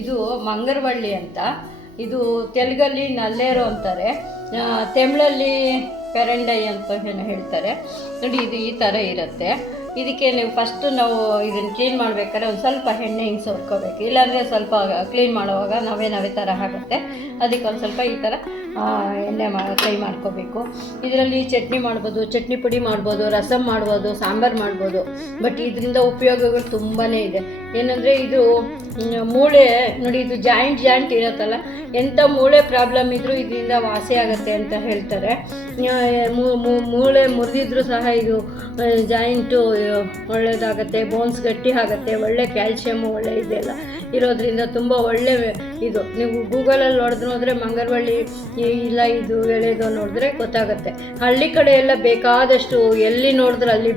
ಇದು ಮಂಗರವಳ್ಳಿ ಅಂತ. ಇದು ತೆಲುಗಲ್ಲಿ ನಲ್ಲೇರು ಅಂತಾರೆ, ತಮಿಳಲ್ಲಿ ಪೆರಂಡೈ ಅಂತ ಏನೋ ಹೇಳ್ತಾರೆ ನೋಡಿ. ಇದು ಈ ಥರ ಇರುತ್ತೆ. ಇದಕ್ಕೆ ನೀವು ಫಸ್ಟು ನಾವು ಇದನ್ನು ಕ್ಲೀನ್ ಮಾಡಬೇಕಾದ್ರೆ ಒಂದು ಸ್ವಲ್ಪ ಎಣ್ಣೆ ಹಿಂಗೆ ಸೋರ್ಕೋಬೇಕು, ಇಲ್ಲಾಂದರೆ ಸ್ವಲ್ಪ ಕ್ಲೀನ್ ಮಾಡುವಾಗ ನಾವೇ ಥರ ಆಗುತ್ತೆ. ಅದಕ್ಕೆ ಒಂದು ಸ್ವಲ್ಪ ಈ ಥರ ಎಣ್ಣೆ ಫ್ರೈ ಮಾಡ್ಕೋಬೇಕು. ಇದರಲ್ಲಿ ಚಟ್ನಿ ಮಾಡ್ಬೋದು, ಚಟ್ನಿ ಪುಡಿ ಮಾಡ್ಬೋದು, ರಸಮ್ ಮಾಡ್ಬೋದು, ಸಾಂಬಾರು ಮಾಡ್ಬೋದು. ಬಟ್ ಇದರಿಂದ ಉಪಯೋಗಗಳು ತುಂಬಾ ಇದೆ. ಏನಂದರೆ ಇದು ಮೂಳೆ ನೋಡಿ, ಇದು ಜಾಯಿಂಟ್ ಇರುತ್ತಲ್ಲ, ಎಂಥ ಮೂಳೆ ಪ್ರಾಬ್ಲಮ್ ಇದ್ದರೂ ಇದರಿಂದ ವಾಸಿ ಆಗುತ್ತೆ ಅಂತ ಹೇಳ್ತಾರೆ. ಮೂಳೆ ಮುರಿದಿದ್ರೂ ಸಹ ಇದು ಜಾಯಿಂಟು ಒಳ್ಳೆಯದಾಗತ್ತೆ, ಬೋನ್ಸ್ ಗಟ್ಟಿ ಆಗುತ್ತೆ, ಒಳ್ಳೆ ಕ್ಯಾಲ್ಶಿಯಮ್ಮು ಒಳ್ಳೆ ಇದೆಲ್ಲ ಇರೋದ್ರಿಂದ ತುಂಬ ಒಳ್ಳೆ ಇದು. ನೀವು ಗೂಗಲಲ್ಲಿ ನೋಡಿದ್ರೆ ಮಂಗರವಳ್ಳಿ ಇಲ್ಲ ಇದು ಎಳೆದು ನೋಡಿದ್ರೆ ಗೊತ್ತಾಗುತ್ತೆ. ಹಳ್ಳಿ ಕಡೆ ಎಲ್ಲ ಬೇಕಾದಷ್ಟು ಎಲ್ಲಿ ನೋಡಿದ್ರೆ ಅಲ್ಲಿ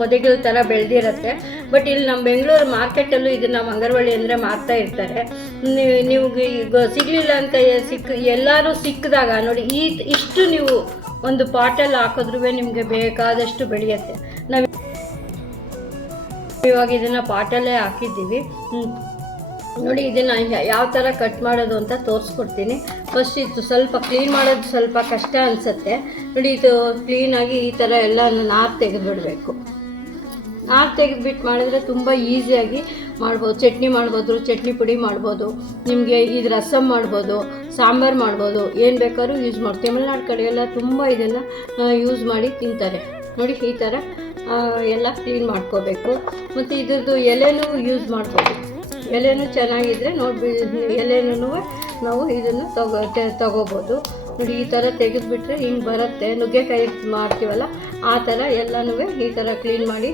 ಪೊದೆಗಳ ಥರ ಬೆಳೆದಿರುತ್ತೆ. ಬಟ್ ಇಲ್ಲಿ ನಮ್ಮ ಬೆಂಗಳೂರು ಮಾರ್ಕೆಟಲ್ಲೂ ಇದನ್ನು ಮಂಗರವಳ್ಳಿ ಅಂದರೆ ಮಾರ್ತಾ ಇರ್ತಾರೆ. ನೀವು ಈಗ ಸಿಗಲಿಲ್ಲ ಅಂತ ಎಲ್ಲರೂ ಸಿಕ್ಕಿದಾಗ ನೋಡಿ, ಇಷ್ಟು ನೀವು ಒಂದು ಪಾಟಲ್ಲಿ ಹಾಕಿದ್ರೂ ನಿಮಗೆ ಬೇಕಾದಷ್ಟು ಬೆಳೆಯುತ್ತೆ. ನಾವು ಇವಾಗ ಇದನ್ನು ಪಾಟಲ್ಲೇ ಹಾಕಿದ್ದೀವಿ ನೋಡಿ. ಇದನ್ನು ಯಾವ ಥರ ಕಟ್ ಮಾಡೋದು ಅಂತ ತೋರಿಸ್ಕೊಡ್ತೀನಿ. ಫಸ್ಟ್ ಇದು ಸ್ವಲ್ಪ ಕ್ಲೀನ್ ಮಾಡೋದು ಸ್ವಲ್ಪ ಕಷ್ಟ ಅನಿಸುತ್ತೆ ನೋಡಿ. ಇದು ಕ್ಲೀನಾಗಿ ಈ ಥರ ಎಲ್ಲ ನಾರು ತೆಗೆದುಬಿಡಬೇಕು. ನಾರು ತೆಗೆದುಬಿಟ್ಟು ಮಾಡಿದ್ರೆ ತುಂಬ ಈಸಿಯಾಗಿ ಮಾಡ್ಬೋದು. ಚಟ್ನಿ ಮಾಡ್ಬೋದು, ಚಟ್ನಿ ಪುಡಿ ಮಾಡ್ಬೋದು, ನಿಮಗೆ ಇದು ರಸಮ್ ಮಾಡ್ಬೋದು, ಸಾಂಬಾರು ಮಾಡ್ಬೋದು, ಏನು ಬೇಕಾದ್ರೂ ಯೂಸ್ ಮಾಡ್ತೀವಿ. ತಮಿಳ್ನಾಡು ಕಡೆ ಎಲ್ಲ ತುಂಬ ಇದನ್ನು ಯೂಸ್ ಮಾಡಿ ತಿಂತಾರೆ ನೋಡಿ. ಈ ಥರ ಎಲ್ಲ ಕ್ಲೀನ್ ಮಾಡ್ಕೋಬೇಕು. ಮತ್ತು ಇದ್ರದ್ದು ಎಲೆನೂ ಯೂಸ್ ಮಾಡ್ಬೋದು. ಎಲೆನೂ ಚೆನ್ನಾಗಿದ್ದರೆ ನೋಡಿ, ಎಲೆನೂ ನಾವು ಇದನ್ನು ತಗೋಬೋದು ನೋಡಿ. ಈ ಥರ ತೆಗೆದುಬಿಟ್ರೆ ಹಿಂಗೆ ಬರುತ್ತೆ. ನುಗ್ಗೆಕಾಯಿ ಮಾಡ್ತೀವಲ್ಲ ಆ ಥರ ಎಲ್ಲನೂ ಈ ಥರ ಕ್ಲೀನ್ ಮಾಡಿ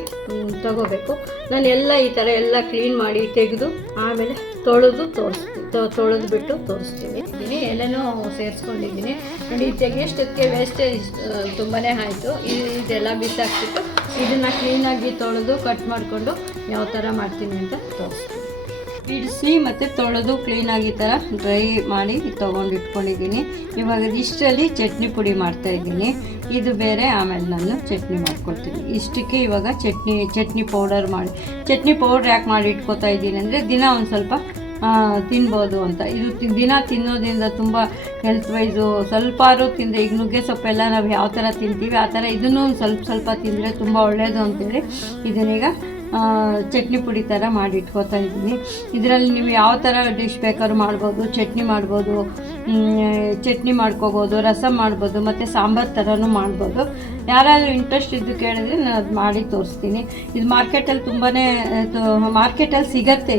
ತಗೋಬೇಕು. ನಾನು ಎಲ್ಲ ಈ ಥರ ಎಲ್ಲ ಕ್ಲೀನ್ ಮಾಡಿ ತೆಗೆದು ಆಮೇಲೆ ತೊಳೆದ್ಬಿಟ್ಟು ತೋರಿಸ್ತೀನಿ. ಎಲೆನೂ ಸೇರಿಸ್ಕೊಂಡಿದ್ದೀನಿ ನೋಡಿ. ತೆಗೆಯೋಷ್ಟಕ್ಕೆ ವೇಸ್ಟೇಜ್ ತುಂಬಾ ಆಯಿತು. ಇದೆಲ್ಲ ಬಿಸಾಕ್ಬಿಟ್ಟು ಇದನ್ನು ಕ್ಲೀನಾಗಿ ತೊಳೆದು ಕಟ್ ಮಾಡಿಕೊಂಡು ಯಾವ ಥರ ಮಾಡ್ತೀನಿ ಅಂತ ತೋರಿಸ್ತೀನಿ. ಇಡಿಸಿ ಮತ್ತು ತೊಳೆದು ಕ್ಲೀನಾಗಿ ಈ ಥರ ಡ್ರೈ ಮಾಡಿ ತೊಗೊಂಡಿಟ್ಕೊಂಡಿದ್ದೀನಿ. ಇವಾಗ ಇಷ್ಟರಲ್ಲಿ ಚಟ್ನಿ ಪುಡಿ ಮಾಡ್ತಾಯಿದ್ದೀನಿ. ಇದು ಬೇರೆ, ಆಮೇಲೆ ನಾನು ಚಟ್ನಿ ಮಾಡ್ಕೊಳ್ತೀನಿ. ಇಷ್ಟಕ್ಕೆ ಇವಾಗ ಚಟ್ನಿ ಪೌಡರ್ ಯಾಕೆ ಮಾಡಿ ಇಟ್ಕೊತಾ ಇದ್ದೀನಿ ಅಂದರೆ ದಿನ ಒಂದು ಸ್ವಲ್ಪ ತಿನ್ಬೋದು ಅಂತ. ಇದು ದಿನ ತಿನ್ನೋದ್ರಿಂದ ತುಂಬ ಹೆಲ್ತ್ ವೈಸು ಸ್ವಲ್ಪಾರು ತಿಂದರೆ, ಈಗ ನುಗ್ಗೆ ಸೊಪ್ಪೆಲ್ಲ ನಾವು ಯಾವ ಥರ ತಿಂತೀವಿ ಆ ಥರ ಇದನ್ನು ಸ್ವಲ್ಪ ತಿಂದರೆ ತುಂಬ ಒಳ್ಳೆಯದು ಅಂತೇಳಿ ಇದನ್ನೀಗ ಚಟ್ನಿ ಪುಡಿ ಥರ ಮಾಡಿ ಇಟ್ಕೋತಾ ಇದ್ದೀನಿ. ಇದರಲ್ಲಿ ನೀವು ಯಾವ ಥರ ಡಿಶ್ ಬೇಕಾದ್ರೂ ಮಾಡ್ಬೋದು. ಚಟ್ನಿ ಮಾಡ್ಕೋಬೋದು, ರಸಮ್ ಮಾಡ್ಬೋದು, ಮತ್ತು ಸಾಂಬಾರು ಥರನೂ ಮಾಡ್ಬೋದು. ಯಾರಾದರೂ ಇಂಟ್ರೆಸ್ಟ್ ಇದ್ದು ಕೇಳಿದ್ರೆ ನಾನು ಅದು ಮಾಡಿ ತೋರಿಸ್ತೀನಿ. ಇದು ಮಾರ್ಕೆಟಲ್ಲಿ ಸಿಗತ್ತೆ.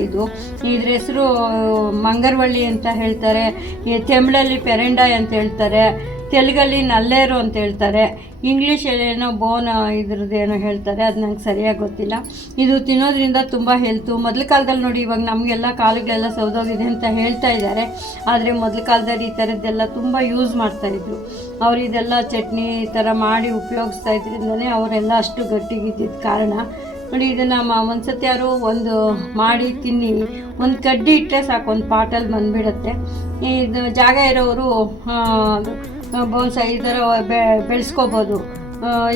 ಇದ್ರ ಹೆಸರು ಮಂಗರವಳ್ಳಿ ಅಂತ ಹೇಳ್ತಾರೆ, ತಮಿಳಲ್ಲಿ ಪೆರಂಡೈ ಅಂತ ಹೇಳ್ತಾರೆ, ತೆಲುಗಲ್ಲಿ ನಲ್ಲೇರು ಅಂತ ಹೇಳ್ತಾರೆ, ಇಂಗ್ಲೀಷಲ್ಲಿ ಏನೋ ಇದ್ರದ್ದೇನೋ ಹೇಳ್ತಾರೆ, ಅದು ನಂಗೆ ಸರಿಯಾಗಿ ಗೊತ್ತಿಲ್ಲ. ಇದು ತಿನ್ನೋದ್ರಿಂದ ತುಂಬ ಹೆಲ್ತು. ಮೊದಲ ಕಾಲದಲ್ಲಿ ನೋಡಿ, ಇವಾಗ ನಮಗೆಲ್ಲ ಕಾಲುಗಳೆಲ್ಲ ಸೌದೋಗಿದೆ ಅಂತ ಹೇಳ್ತಾ ಇದ್ದಾರೆ. ಆದರೆ ಮೊದಲ ಕಾಲದಲ್ಲಿ ಈ ಥರದ್ದೆಲ್ಲ ತುಂಬ ಯೂಸ್ ಮಾಡ್ತಾಯಿದ್ರು. ಅವರು ಇದೆಲ್ಲ ಚಟ್ನಿ ಥರ ಮಾಡಿ ಉಪಯೋಗಿಸ್ತಾ ಇದ್ರಿಂದನೇ ಅವರೆಲ್ಲ ಅಷ್ಟು ಗಟ್ಟಿಗಿದ್ದಿದ್ದ ಕಾರಣ ನೋಡಿ. ಇದನ್ನು ಒಂದು ಸತಿ ಯಾರು ಒಂದು ಮಾಡಿ ತಿನ್ನಿ, ಒಂದು ಕಡ್ಡಿ ಇಟ್ಟರೆ ಸಾಕು, ಒಂದು ಪಾಟಲ್ಲಿ ಬಂದುಬಿಡುತ್ತೆ. ಇದು ಜಾಗ ಇರೋರು ಬೋನ್ಸಾಯಿ ಈ ಥರ ಬೆಳೆಸ್ಕೋಬೋದು.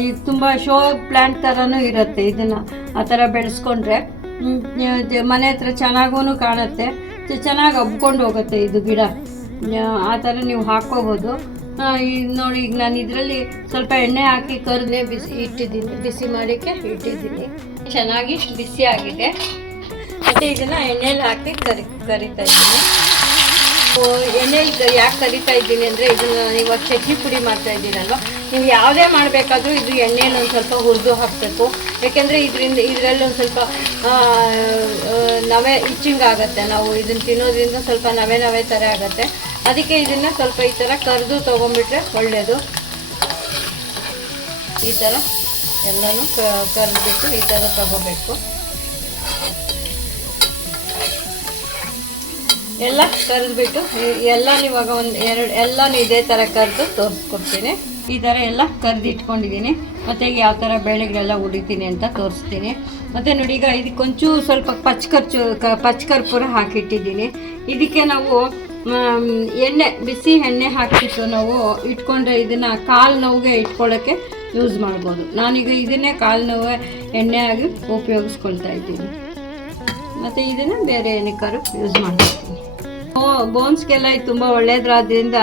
ಈಗ ತುಂಬ ಶೋ ಪ್ಲ್ಯಾಂಟ್ ಥರನೂ ಇರುತ್ತೆ. ಇದನ್ನು ಆ ಥರ ಬೆಳೆಸ್ಕೊಂಡ್ರೆ ಮನೆ ಹತ್ರ ಚೆನ್ನಾಗೂ ಕಾಣುತ್ತೆ, ಚೆನ್ನಾಗಿ ಹಬ್ಕೊಂಡು ಹೋಗುತ್ತೆ ಇದು ಗಿಡ. ಆ ಥರ ನೀವು ಹಾಕ್ಕೋಬೋದು. ಈಗ ನೋಡಿ, ಈಗ ನಾನು ಇದರಲ್ಲಿ ಸ್ವಲ್ಪ ಎಣ್ಣೆ ಹಾಕಿ ಕರಿದೆ ಬಿಸಿ ಮಾಡೋಕ್ಕೆ ಇಟ್ಟಿದ್ದೀನಿ. ಚೆನ್ನಾಗಿ ಬಿಸಿ ಆಗಿದೆ. ಮತ್ತು ಇದನ್ನು ಎಣ್ಣೆಯಲ್ಲಿ ಹಾಕಿ ಕರಿತಾ ಇದ್ದೀನಿ. ಎಣ್ಣೆಲಿ ಯಾಕೆ ಕರಿತಾ ಇದ್ದೀನಿ ಅಂದರೆ, ಇದನ್ನು ಇವಾಗ ಚಟ್ನಿ ಪುಡಿ ಮಾಡ್ತಾ ಇದ್ದೀನಲ್ವ, ನೀವು ಯಾವುದೇ ಮಾಡಬೇಕಾದ್ರೂ ಇದು ಎಣ್ಣೆನ ಒಂದು ಸ್ವಲ್ಪ ಹುರಿದು ಹಾಕಬೇಕು. ಯಾಕೆಂದರೆ ಇದರಲ್ಲಿ ಒಂದು ಸ್ವಲ್ಪ ನವೆ ಇಚ್ಚಿಂಗ್ ಆಗುತ್ತೆ. ನಾವು ಇದನ್ನು ತಿನ್ನೋದ್ರಿಂದ ಸ್ವಲ್ಪ ನವೆ ಥರ ಆಗುತ್ತೆ. ಅದಕ್ಕೆ ಇದನ್ನು ಸ್ವಲ್ಪ ಈ ಥರ ಕರೆದು ತೊಗೊಂಡ್ಬಿಟ್ರೆ ಒಳ್ಳೆಯದು. ಈ ಥರ ಎಲ್ಲನೂ ಕರೆದ್ಬಿಟ್ಟು ಈ ಥರ ತೊಗೋಬೇಕು. ಎಲ್ಲ ಕರೆದ್ಬಿಟ್ಟು ಎಲ್ಲನೂ ಇವಾಗ ಎಲ್ಲನೂ ಇದೇ ಥರ ಕರೆದು ತೋರಿಸ್ಕೊಡ್ತೀನಿ. ಈ ಥರ ಎಲ್ಲ ಕರೆದಿಟ್ಕೊಂಡಿದ್ದೀನಿ. ಮತ್ತು ಯಾವ ಥರ ಬೇಳೆಗಳೆಲ್ಲ ಉಡಿತೀನಿ ಅಂತ ತೋರಿಸ್ತೀನಿ. ಮತ್ತು ನೋಡಿ, ಈಗ ಇದಕ್ಕೊಂಚೂರು ಸ್ವಲ್ಪ ಪಚ್ಚಕರ್ಪೂರ ಹಾಕಿಟ್ಟಿದ್ದೀನಿ. ಇದಕ್ಕೆ ನಾವು ಬಿಸಿ ಎಣ್ಣೆ ಹಾಕಿಬಿಟ್ಟು ನಾವು ಇಟ್ಕೊಂಡ್ರೆ ಇದನ್ನು ಕಾಲು ನೋವಿಗೆ ಇಟ್ಕೊಳ್ಳೋಕ್ಕೆ ಯೂಸ್ ಮಾಡ್ಬೋದು. ನಾನೀಗ ಇದನ್ನೇ ಕಾಲು ನೋವು ಎಣ್ಣೆ ಆಗಿ ಉಪಯೋಗಿಸ್ಕೊಳ್ತಾ ಇದ್ದೀನಿ. ಮತ್ತು ಇದನ್ನು ಬೇರೆ ಏನಕ್ಕಾದ್ರು ಯೂಸ್ ಮಾಡ್ತೀನಿ. ಬೋನ್ಸ್ಗೆಲ್ಲ ಇದು ತುಂಬ ಒಳ್ಳೇದ್ರಾದ್ರಿಂದ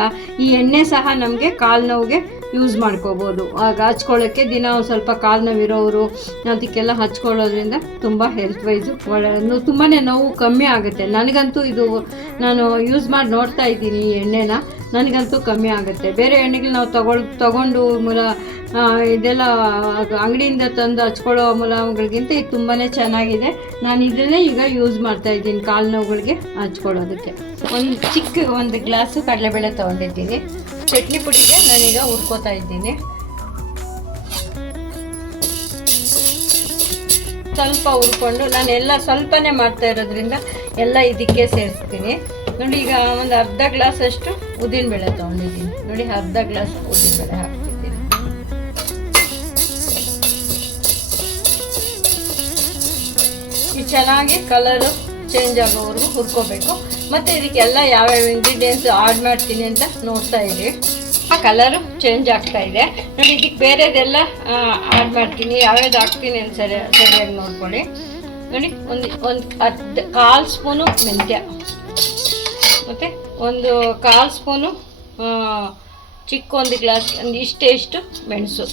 ಈ ಎಣ್ಣೆ ಸಹ ನಮಗೆ ಕಾಲು ನೋವಿಗೆ ಯೂಸ್ ಮಾಡ್ಕೋಬೋದು. ಆಗ ಹಚ್ಕೊಳ್ಳೋಕ್ಕೆ ದಿನ ಒಂದು ಸ್ವಲ್ಪ ಕಾಲು ನೋವಿರೋರು ಅದಕ್ಕೆಲ್ಲ ಹಚ್ಕೊಳ್ಳೋದ್ರಿಂದ ತುಂಬ ಹೆಲ್ತ್ ವೈಸು ತುಂಬಾ ನೋವು ಕಮ್ಮಿ ಆಗುತ್ತೆ. ನನಗಂತೂ ಇದು ನಾನು ಯೂಸ್ ಮಾಡಿ ನೋಡ್ತಾ ಇದ್ದೀನಿ ಈ ಎಣ್ಣೆನ, ನನಗಂತೂ ಕಮ್ಮಿ ಆಗುತ್ತೆ. ಬೇರೆ ಎಣ್ಣೆಗಳು ನಾವು ತಗೊಂಡು ಇದೆಲ್ಲ ಅಂಗಡಿಯಿಂದ ತಂದು ಹಚ್ಕೊಳ್ಳೋ ಮುಲಾಮ್ಗಳಿಗಿಂತ ಇದು ತುಂಬಾ ಚೆನ್ನಾಗಿದೆ. ನಾನು ಇದನ್ನೇ ಈಗ ಯೂಸ್ ಮಾಡ್ತಾ ಇದ್ದೀನಿ ಕಾಲು ನೋವುಗಳಿಗೆ ಹಚ್ಕೊಳ್ಳೋದಕ್ಕೆ. ಒಂದು ಗ್ಲಾಸು ಕಡಲೆಬೇಳೆ ತೊಗೊಂಡಿದ್ದೀನಿ. ಚಟ್ನಿ ಪುಡಿಗೆ ನಾನೀಗ ಹುರ್ಕೋತಾ ಇದ್ದೀನಿ. ಸ್ವಲ್ಪ ಹುರ್ಕೊಂಡು ನಾನೆಲ್ಲ ಸ್ವಲ್ಪನೇ ಮಾಡ್ತಾ ಇರೋದ್ರಿಂದ ಎಲ್ಲ ಇದಕ್ಕೆ ಸೇರಿಸ್ತೀನಿ. ನೋಡಿ, ಈಗ ಒಂದು ಅರ್ಧ ಗ್ಲಾಸ್ ಅಷ್ಟು ಉದ್ದಿನಬೇಳೆ ತೊಗೊಂಡಿದ್ದೀನಿ. ನೋಡಿ, ಅರ್ಧ ಗ್ಲಾಸ್ ಉದ್ದಿನಬೇಳೆ ಹಾಕ್ತಿದ್ದೀನಿ. ಇದು ಚೆನ್ನಾಗಿ ಕಲರು ಚೇಂಜ್ ಆಗೋವರೆಗೂ ಹುರ್ಕೋಬೇಕು. ಮತ್ತು ಇದಕ್ಕೆಲ್ಲ ಯಾವ್ಯಾವ ಇಂಗ್ರೀಡಿಯೆಂಟ್ಸ್ ಆಡ್ ಮಾಡ್ತೀನಿ ಅಂತ ನೋಡ್ತಾ ಇರಿ. ಆ ಕಲರು ಚೇಂಜ್ ಆಗ್ತಾ ಇದೆ. ನೋಡಿ, ಇದಕ್ಕೆ ಬೇರೆದೆಲ್ಲ ಆಡ್ ಮಾಡ್ತೀನಿ. ಯಾವ್ಯಾವ್ದು ಹಾಕ್ತೀನಿ ಅಂತ ಸರಿಯಾಗಿ ನೋಡ್ಕೊಳ್ಳಿ. ನೋಡಿ, ಒಂದು ಕಾಲು ಸ್ಪೂನು ಮೆಂತ್ಯ, ಮತ್ತು ಒಂದು ಕಾಲು ಸ್ಪೂನು ಚಿಕ್ಕ ಒಂದು ಗ್ಲಾಸ್ ಇಷ್ಟು ಮೆಣಸು,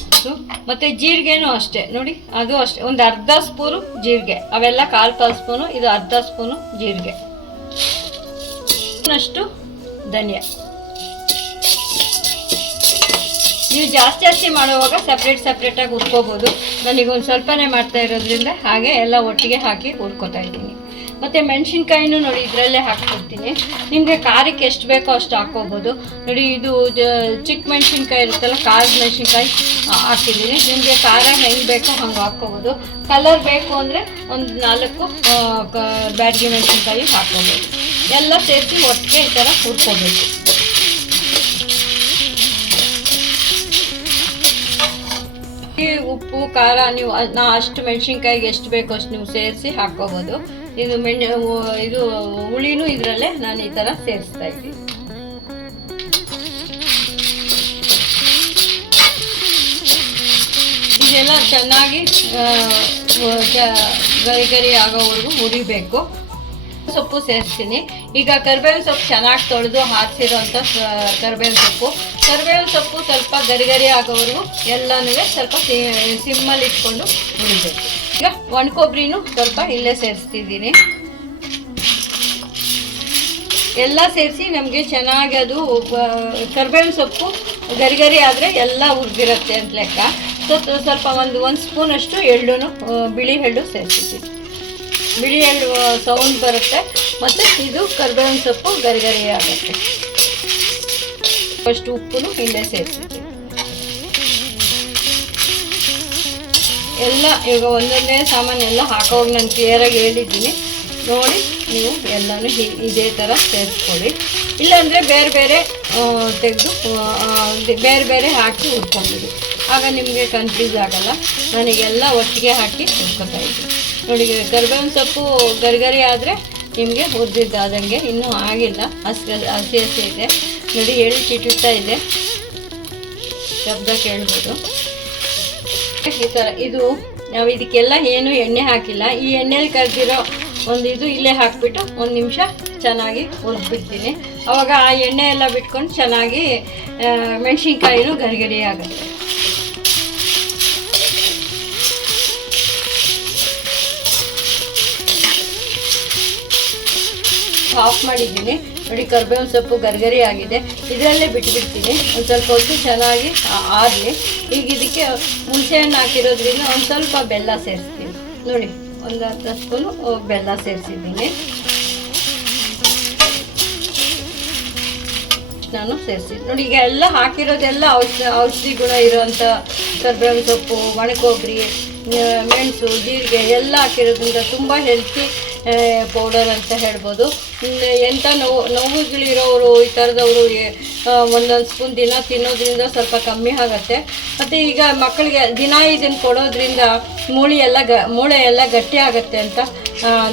ಮತ್ತು ಜೀರಿಗೆನೂ ಅಷ್ಟೇ. ನೋಡಿ, ಅದು ಅಷ್ಟೇ ಒಂದು ಅರ್ಧ ಸ್ಪೂನು ಜೀರಿಗೆ. ಅವೆಲ್ಲ ಕಾಲು ಸ್ಪೂನು, ಇದು ಅರ್ಧ ಸ್ಪೂನು ಜೀರಿಗೆ, ಅಷ್ಟು ಧನಿಯಾ. ನೀವು ಜಾಸ್ತಿ ಮಾಡುವಾಗ ಸಪ್ರೇಟಾಗಿ ಹುರ್ಕೋಬೋದು. ನನಗೊಂದು ಸ್ವಲ್ಪನೇ ಮಾಡ್ತಾ ಇರೋದ್ರಿಂದ ಹಾಗೆ ಎಲ್ಲ ಒಟ್ಟಿಗೆ ಹಾಕಿ ಹುರ್ಕೋತಾ ಇದ್ದೀನಿ. ಮತ್ತು ಮೆಣಸಿನ್ಕಾಯಿನೂ ನೋಡಿ ಇದರಲ್ಲೇ ಹಾಕ್ಕೊಡ್ತೀನಿ. ನಿಮಗೆ ಖಾರಕ್ಕೆ ಎಷ್ಟು ಬೇಕೋ ಅಷ್ಟು ಹಾಕ್ಕೋಬೋದು. ನೋಡಿ, ಇದು ಚಿಕ್ಕ ಮೆಣಸಿನ್ಕಾಯಿ ಇರುತ್ತಲ್ಲ, ಖಾರದ ಮೆಣಸಿನ್ಕಾಯಿ ಹಾಕಿದ್ದೀನಿ. ನಿಮಗೆ ಖಾರ ಹೆಂಗೆ ಬೇಕೋ ಹಂಗೆ ಹಾಕ್ಕೋಬೋದು. ಕಲರ್ ಬೇಕು ಅಂದರೆ ಒಂದು 4 ಬ್ಯಾಡಗಿ ಮೆಣಸಿನ್ಕಾಯಿ ಹಾಕ್ಕೋಬೋದು. ಎಲ್ಲ ಸೇರಿಸಿ ಒಟ್ಟಿಗೆ ಈ ಥರ ಹುರ್ಕೋಬೇಕು. ಉಪ್ಪು ಖಾರ ನೀವು ಅಷ್ಟು ಮೆಣಸಿನ್ಕಾಯಿಗೆ ಎಷ್ಟು ಬೇಕೋ ಅಷ್ಟು ನೀವು ಸೇರಿಸಿ ಹಾಕ್ಕೋಬೋದು. ಇದು ಹುಳಿನೂ ಇದರಲ್ಲೇ ನಾನು ಈ ಥರ ಸೇರಿಸ್ತಾ ಇದ್ದೀನಿ. ಇದೆಲ್ಲ ಚೆನ್ನಾಗಿ ಗರಿ ಆಗೋವರೆಗೂ ಹುರಿಬೇಕು. ಸೊಪ್ಪು ಸೇರಿಸ್ತೀನಿ. ಈಗ ಕರಿಬೇವಿನ ಸೊಪ್ಪು ಚೆನ್ನಾಗಿ ತೊಳೆದು ಹಾಕಿಸಿರೋಂಥ ಕರಿಬೇವಿನ ಸೊಪ್ಪು ಸ್ವಲ್ಪ ಗರಿ ಆಗೋವರೆಗೂ ಎಲ್ಲನೂ ಸ್ವಲ್ಪ ಸಿಮ್ಮಲ್ಲಿ ಇಟ್ಕೊಂಡು ಹುರಿಬೇಕು. ಈಗ ಒಣ ಕೊಬ್ಬರಿನೂ ಸ್ವಲ್ಪ ಇಲ್ಲೇ ಸೇರಿಸ್ತಿದ್ದೀನಿ. ಎಲ್ಲ ಸೇರಿಸಿ ನಮಗೆ ಚೆನ್ನಾಗಿ ಅದು ಕರಿಬೇವಿನ ಸೊಪ್ಪು ಗರಿ ಆದರೆ ಎಲ್ಲ ಹುರಿದಿರುತ್ತೆ ಅಂತ ಲೆಕ್ಕ. ಸ್ವಲ್ಪ ಒಂದು ಸ್ಪೂನಷ್ಟು ಎಳ್ಳು, ಬಿಳಿ ಎಳ್ಳು ಸೇರಿಸ್ತೀನಿ. ಬಿಳಿ ಎಳ್ಳು ಸೌಂಡ್ ಬರುತ್ತೆ ಮತ್ತು ಇದು ಕರಿಬೇವಿನ ಸೊಪ್ಪು ಗರಿ ಆಗುತ್ತೆ. ಫಸ್ಟ್ ಉಪ್ಪು ಇಲ್ಲೇ ಸೇರಿಸ್ತೀನಿ. ಎಲ್ಲ ಈಗ ಒಂದೊಂದೇ ಸಾಮಾನೆಲ್ಲ ಹಾಕೋವಾಗ ನಾನು ಕ್ಲಿಯರಾಗಿ ಹೇಳಿದ್ದೀನಿ. ನೋಡಿ, ನೀವು ಎಲ್ಲನೂ ಇದೇ ಥರ ಸೇರಿಸ್ಕೊಳ್ಳಿ. ಇಲ್ಲಾಂದರೆ ಬೇರೆ ತೆಗೆದು ಬೇರೆ ಹಾಕಿ ಹುರ್ಕೊಂಬಿಡಿ. ಆಗ ನಿಮಗೆ ಕನ್ಫ್ಯೂಸ್ ಆಗೋಲ್ಲ. ನನಗೆಲ್ಲ ಒಟ್ಟಿಗೆ ಹಾಕಿ ಹುರ್ಕೊತಾ ಇದ್ದೀನಿ. ನೋಡಿ, ಕರಿಬೇವಿನ ಸೊಪ್ಪು ಗರಿ ಆದರೆ ನಿಮಗೆ ಹುರಿದಿದ್ದಾದಂಗೆ ಇನ್ನೂ ಆಗಿಲ್ಲ, ಹಸಿ ಇದೆ. ನೋಡಿ, ಎಳ್ಳು ಚಿಟುತ್ತಾ ಇದೆ, ಶಬ್ದ ಕೇಳ್ಬೋದು. ಈ ಥರ ಇದು ನಾವು ಇದಕ್ಕೆಲ್ಲ ಏನು ಎಣ್ಣೆ ಹಾಕಿಲ್ಲ. ಈ ಎಣ್ಣೆಲಿ ಕರೆದಿರೋ ಇದು ಇಲ್ಲೇ ಹಾಕಿಬಿಟ್ಟು 1 ನಿಮಿಷ ಚೆನ್ನಾಗಿ ಹುರಿದ್ಬಿಡ್ತೀನಿ. ಆವಾಗ ಆ ಎಣ್ಣೆ ಎಲ್ಲ ಬಿಟ್ಕೊಂಡು ಚೆನ್ನಾಗಿ ಮೆಣಸಿನ್ಕಾಯಿನೂ ಗರಿ ಆಗುತ್ತೆ. ಆಫ್ ಮಾಡಿದ್ದೀನಿ. ನೋಡಿ, ಕರಿಬೇವಿನ ಸೊಪ್ಪು ಗರಿ ಆಗಿದೆ. ಇದರಲ್ಲೇ ಬಿಟ್ಬಿಡ್ತೀನಿ. ಒಂದು ಸ್ವಲ್ಪ ಹೊತ್ತು ಚೆನ್ನಾಗಿ ಆರಲಿ. ಈಗ ಇದಕ್ಕೆ ಹುಣಸೆಹಣ್ಣು ಹಾಕಿರೋದ್ರಿಂದ ಒಂದು ಸ್ವಲ್ಪ ಬೆಲ್ಲ ಸೇರಿಸ್ತೀನಿ. ನೋಡಿ, ಒಂದು ಅರ್ಧ ಸ್ಪೂನು ಬೆಲ್ಲ ಸೇರಿಸಿದ್ದೀನಿ. ನಾನು ಸೇರಿಸಿದ್ದೀನಿ. ನೋಡಿ, ಈಗ ಎಲ್ಲ ಹಾಕಿರೋದೆಲ್ಲ ಔಷಧಿ ಗುಣ ಇರೋವಂಥ ಕರಿಬೇವಿನ ಸೊಪ್ಪು, ಒಣಕೊಬ್ಬರಿ, ಮೆಣಸು, ಜೀರಿಗೆ ಎಲ್ಲ ಹಾಕಿರೋದ್ರಿಂದ ತುಂಬ ಹೆಲ್ತಿ ಪೌಡರ್ ಅಂತ ಹೇಳ್ಬೋದು. ಎಂಥ ನೋವುಗಳಿರೋರು ಈ ಥರದವರು ಒಂದೊಂದು ಸ್ಪೂನ್ ದಿನ ತಿನ್ನೋದ್ರಿಂದ ಸ್ವಲ್ಪ ಕಮ್ಮಿ ಆಗುತ್ತೆ. ಮತ್ತು ಈಗ ಮಕ್ಕಳಿಗೆ ದಿನ ಇದನ್ನು ಕೊಡೋದ್ರಿಂದ ಮೂಳೆ ಎಲ್ಲ ಗಟ್ಟಿ ಆಗುತ್ತೆ ಅಂತ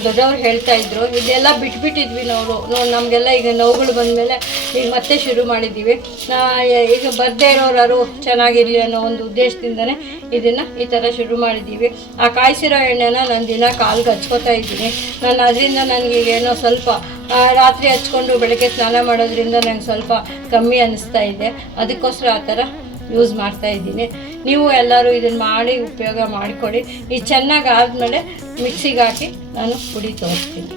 ದೊಡ್ಡವ್ರು ಹೇಳ್ತಾ ಇದ್ರು. ಇದೆಲ್ಲ ಬಿಟ್ಬಿಟ್ಟಿದ್ವಿ ನಾವು ನಮಗೆಲ್ಲ ಈಗ ನೋವುಗಳು ಬಂದಮೇಲೆ ಈಗ ಮತ್ತೆ ಶುರು ಮಾಡಿದ್ದೀವಿ. ಈಗ ಬರದೇ ಇರೋರು ಚೆನ್ನಾಗಿರಲಿ ಅನ್ನೋ ಒಂದು ಉದ್ದೇಶದಿಂದನೇ ಇದನ್ನು ಈ ಥರ ಶುರು ಮಾಡಿದ್ದೀವಿ. ಆ ಕಾಯಿಸಿರೋ ಎಣ್ಣೆನ ನಾನು ದಿನ ಕಾಲ್ಗೆ ಹಚ್ಕೋತಾ ಇದ್ದೀನಿ. ಅದರಿಂದ ನನಗೀಗೇನೋ ಸ್ವಲ್ಪ ರಾತ್ರಿ ಹಚ್ಕೊಂಡು ಬೆಳಗ್ಗೆ ಸ್ನಾನ ಮಾಡೋದ್ರಿಂದ ನಂಗೆ ಸ್ವಲ್ಪ ಕಮ್ಮಿ ಅನ್ನಿಸ್ತಾ ಇದೆ. ಅದಕ್ಕೋಸ್ಕರ ಆ ಥರ ಯೂಸ್ ಮಾಡ್ತಾ ಇದ್ದೀನಿ. ನೀವು ಎಲ್ಲರೂ ಇದನ್ನು ಮಾಡಿ ಉಪಯೋಗ ಮಾಡಿಕೊಡಿ. ಇದು ಚೆನ್ನಾಗಿ ಆದಮೇಲೆ ಮಿಕ್ಸಿಗೆ ಹಾಕಿ ನಾನು ಪುಡಿ ತೋರಿಸ್ತೀನಿ.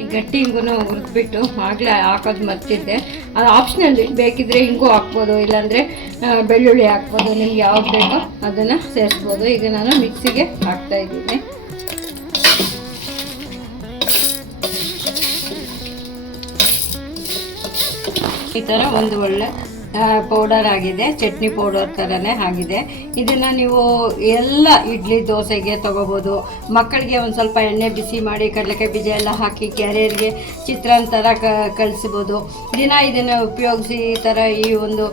ಈ ಗಟ್ಟಿ ಹಿಂಗೂ ಹುರಿದ್ಬಿಟ್ಟು ಆಗಲೇ ಹಾಕೋದು ಮರ್ತಿದ್ದೆ. ಅದು ಆಪ್ಷನಲ್ಲಿ ಬೇಕಿದ್ದರೆ ಹಿಂಗೂ ಹಾಕ್ಬೋದು, ಇಲ್ಲಾಂದರೆ ಬೆಳ್ಳುಳ್ಳಿ ಹಾಕ್ಬೋದು. ನಿಮ್ಗೆ ಯಾವ್ದು ಬೇಕೋ ಅದನ್ನು ಸೇರಿಸ್ಬೋದು. ಈಗ ನಾನು ಮಿಕ್ಸಿಗೆ ಹಾಕ್ತಾಯಿದ್ದೀನಿ. ಈ ಥರ ಒಂದು ಒಳ್ಳೆ ಪೌಡರ್ ಆಗಿದೆ, ಚಟ್ನಿ ಪೌಡರ್ ಥರನೇ ಆಗಿದೆ. ಇದನ್ನು ನೀವು ಎಲ್ಲ ಇಡ್ಲಿ ದೋಸೆಗೆ ತೊಗೋಬೋದು. ಮಕ್ಕಳಿಗೆ ಒಂದು ಸ್ವಲ್ಪ ಎಣ್ಣೆ ಬಿಸಿ ಮಾಡಿ ಕಡಲೆಕಾಯಿ ಬೀಜ ಎಲ್ಲ ಹಾಕಿ ಕ್ಯಾರಿಯರ್ಗೆ ಚಿತ್ರಾನ್ನ ಥರ ಕಳಿಸ್ಬೋದು. ದಿನ ಇದನ್ನು ಉಪಯೋಗಿಸಿ ಈ ಥರ ಈ ಒಂದು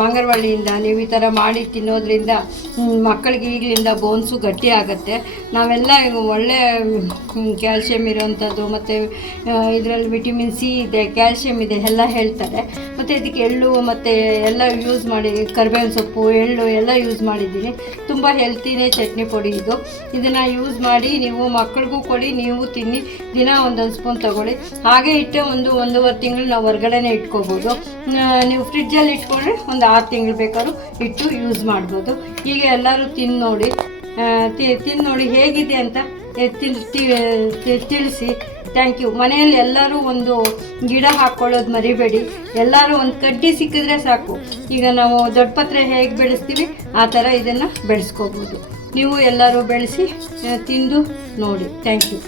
ಮಂಗರವಳ್ಳಿಯಿಂದ ನೀವು ಈ ಥರ ಮಾಡಿ ತಿನ್ನೋದ್ರಿಂದ ಮಕ್ಕಳಿಗೆ ಈಗಲಿಂದ ಬೋನ್ಸು ಗಟ್ಟಿ ಆಗುತ್ತೆ. ನಾವೆಲ್ಲ ಒಳ್ಳೆ ಕ್ಯಾಲ್ಶಿಯಮ್ ಇರೋವಂಥದ್ದು ಮತ್ತು ಇದರಲ್ಲಿ ವಿಟಮಿನ್ ಸಿ ಇದೆ, ಕ್ಯಾಲ್ಶಿಯಮ್ ಇದೆ ಎಲ್ಲ ಹೇಳ್ತಾರೆ. ಮತ್ತು ಇದಕ್ಕೆ ಎಳ್ಳು ಮತ್ತು ಎಲ್ಲ ಯೂಸ್ ಮಾಡಿ, ಕರಿಬೇವಿನ ಸೊಪ್ಪು, ಎಳ್ಳು ಎಲ್ಲ ಯೂಸ್ ಮಾಡಿದ್ದೀನಿ. ತುಂಬ ಹೆಲ್ತಿನೇ ಚಟ್ನಿ ಪುಡಿ ಇದು. ಇದನ್ನು ಯೂಸ್ ಮಾಡಿ ನೀವು ಮಕ್ಕಳಿಗೂ ಕೊಡಿ, ನೀವು ತಿನ್ನಿ. ದಿನ ಒಂದೊಂದು ಸ್ಪೂನ್ ತೊಗೊಳ್ಳಿ. ಹಾಗೆ ಇಟ್ಟೆ 1-1.5 ತಿಂಗಳು ನಾವು ಹೊರಗಡೆನೇ ಇಟ್ಕೋಬೋದು. ನೀವು ಫ್ರಿಡ್ಜಲ್ಲಿ ಇಟ್ಕೊಂಡ್ರೆ ಒಂದು 6 ತಿಂಗಳು ಬೇಕಾದ್ರೂ ಇಟ್ಟು ಯೂಸ್ ಮಾಡ್ಬೋದು. ಈಗ ಎಲ್ಲರೂ ತಿಂದು ನೋಡಿ ಹೇಗಿದೆ ಅಂತ ತಿಳಿಸಿ. Thank you. ಮನೆಯಲ್ಲಿ ಎಲ್ಲರೂ ಒಂದು ಗಿಡ ಹಾಕ್ಕೊಳ್ಳೋದು ಮರಿಬೇಡಿ. ಎಲ್ಲರೂ ಒಂದು ಕಡ್ಡಿ ಸಿಕ್ಕಿದ್ರೆ ಸಾಕು. ಈಗ ನಾವು ದೊಡ್ಡ ಪತ್ರೆ ಹೇಗೆ ಬೆಳೆಸ್ತೀವಿ ಆ ಥರ ಇದನ್ನು ಬೆಳೆಸ್ಕೋಬೋದು. ನೀವು ಎಲ್ಲರೂ ಬೆಳೆಸಿ ತಿಂದು ನೋಡಿ. Thank you.